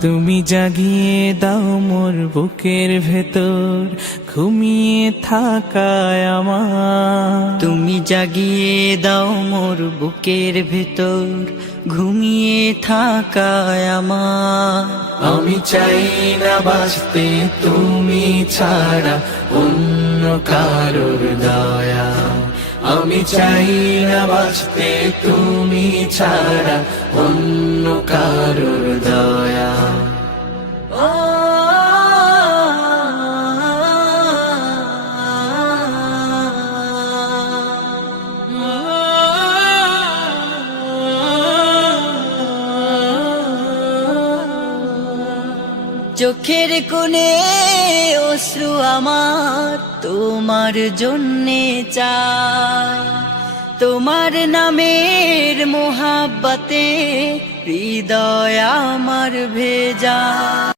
তুমি জাগিয়ে দাও মোর বুকের ভেতর ঘুমিয়ে থাকায় আমার। তুমি জাগিয়ে দাও মোর বুকের ভেতর ঘুমিয়ে থাকায় আমার। আমি চাই না বাঁচতে তুমি ছাড়া অন্য কারোর দয়া। আমি চাই না বাঁচতে তুমি ছাড়া অন্য কারোর দয়া। চোখের কোণে অশ্রু আমার তোমার জন্যে চাই, তোমার নামের মোহাব্বতে হৃদয় আমার ভেজা।